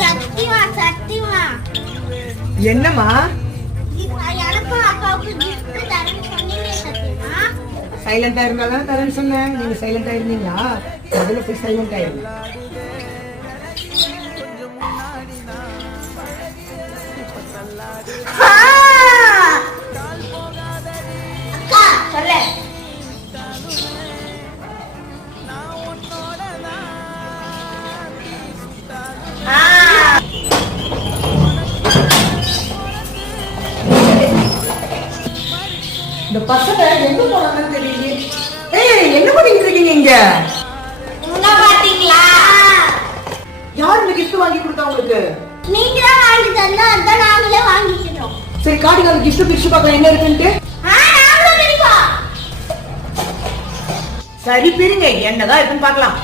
சத்தியமா சத்தியமா என்னம்மா? எனக்கும் அக்காவுக்கு gift தரேன்னு சொன்னீங்க சத்தியமா. சைலண்டா இருந்தாதான் தரேன்னு சொன்னேன். நீங்க சைலண்டா இருந்தீங்களா? முதல்ல போய் சைலண்ட் ஆயிருங்க. அக்கா சொல்லு. இந்த பசங்க எங்க போனாங்கன்னு தெரியல. ஏய், என்ன பண்ணிட்டு இருக்கீங்க இங்க? உன்ன பாத்தீங்களா? யார் இந்த gift வாங்கி கொடுத்தா உங்களுக்கு? நீங்க தான் வாங்கி தந்தா அதான் நாங்களே வாங்கிக்கிறோம். சரி, காட்டுங்க அந்த gift பிரிச்சு பார்க்கலாம் என்ன இருக்குன்ட்டு. நாங்களும் பிரிப்போம். சரி, பிரிங்க, என்னதான் இருக்குன்னு பார்க்கலாம்.